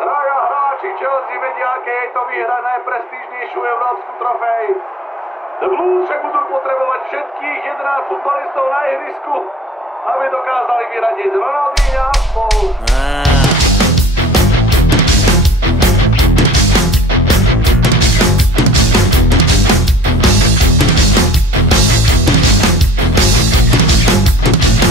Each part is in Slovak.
Traja hráči Chelsea vedia, aké je to vyhrať najprestížnejšiu európsku trofej. The Blues však budú potrebovať všetkých 11 futbalistov na ihrisku, aby dokázali vyradiť Ronaldinha a spolu.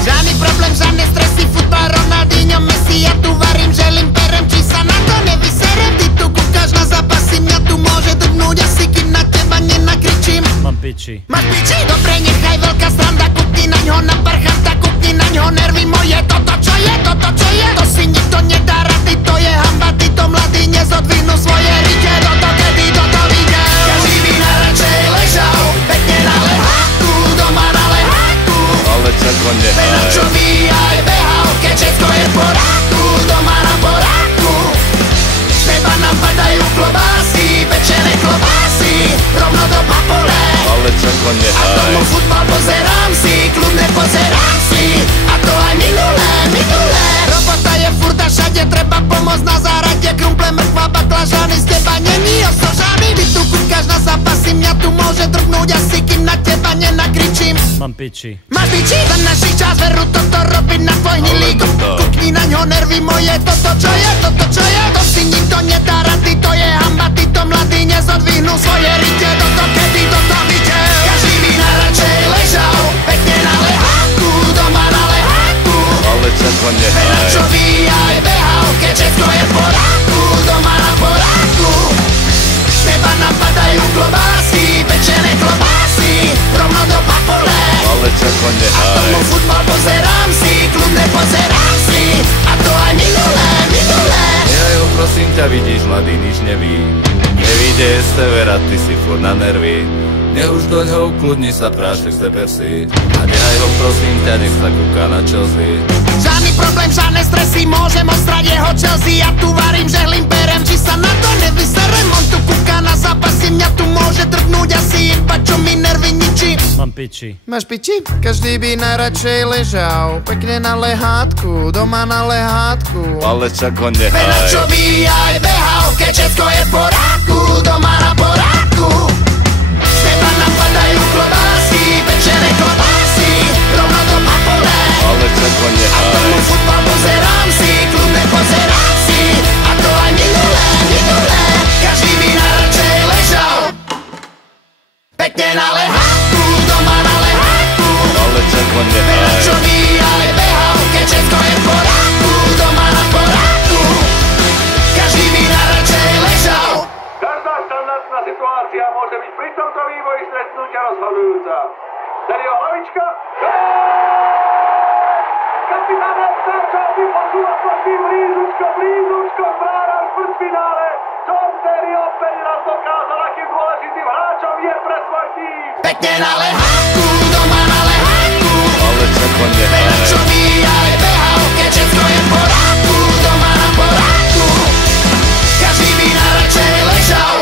Žádný problém, žádné stresy, futbal, Ronaldinho, Messi, ja tu varím, želím, berem, či sa na to nevyserem. Ty tu kúkaš na zápasy, mňa tu môže drgnúť asi, kým na teba nenakričím. Mám piči. Máš piči? Dobre, nechaj veľká sranda, kúkni naňho na parchanta, kúkni naňho nervy moje. Toto čo je, to si nikto nedá rady, to je hamba, títo mladí nezodvihnú svoje rite. Toto kedy toto videl, každý by najradšej ležal, pekne na leháku, doma na leháku. Ale čako nehaj. Čo by aj behal, keď všetko je v poráku, doma na poráku. Z teba nám padajú klobásy, pečené klobásy, rovno do papule. Ale čako A nehaj. tomu futbal pozerám si, kľudne pozerám si. A to aj minulé. Robota je furt a všade, treba pomôcť na záhrade. Krumple, mrkva, baklažany, z teba není osožaný. Ty tu kúkaš na zápasy, mňa tu môže drgnúť asi, kým na teba nenakričím. Mám piči. Máš piči? Za našich čas veru toto robiť na tvoj hnilý gop. Kúkni naňho nervy moje, toto čo je, to si nikto nedá rady, to je hamba, títo mladí nezodvihnú svoje rite. Toto kedy toto videl, každý by najradšej ležal, pekne na leháku, doma na leháku. Ale čako nehaj. Čo by aj behal, keď všetko je v poráku, doma na poráku. Z teba napadajú klobásy, pečené klobásy, rovno do papule. Ale čako A nehaj. tomu futbal pozerám si, kľudne pozerám si. A to aj minulé. Ja ho prosím ťa, vidíš, mladý nič neví. Nevíde z severa, ty si furt na nervy. Nech už doňho ukludni sa, prášek zeber si. A nehaj ho prosím ťa, nech sa kúka na Chelsea. Žiadny problém, žiadne stresy, môžem ostrať jeho Chelsea. Ja tu varím, žehlím, berem, či sa na to nevyserem. On tu kúka na zápasy, mňa tu môže drgnúť asi, iba čo mi nervy ničí. Mám piči. Máš piči? Každý by najradšej ležal, pekne na lehátku, doma na lehátku. Ale čako Čo nehaj. by aj behal, keď všetko je v poráku, doma na poráku. Z teba napadajú klobásy, pečené klobásy, rovno do papule. Ale čako A nehaj. tomu futbal pozerám si, kľudne pozerám si. A to aj minulé. Každý by najradšej ležal, pekne na leháku, doma na leháku. Ale čako nehaj. Čo by aj behal, keď všetko je v poráku, doma na poráku. Každý by najradšej ležal. Každá štandardná situácia môže byť pri tomto vývoji stretnutia rozhodujúca. Sergio hlavička. Kapitán Sančáci posúva proti blízučko brána v štvrťfinále. John Terry opäť raz dokázal, akým dôležitým hráčom je pre svoj tým. Pekne na leháku, doma na leháku. Ale čako nehaj. Čo by aj behal, keď všetko je v poráku, doma na poráku. Každý by najradšej ležal.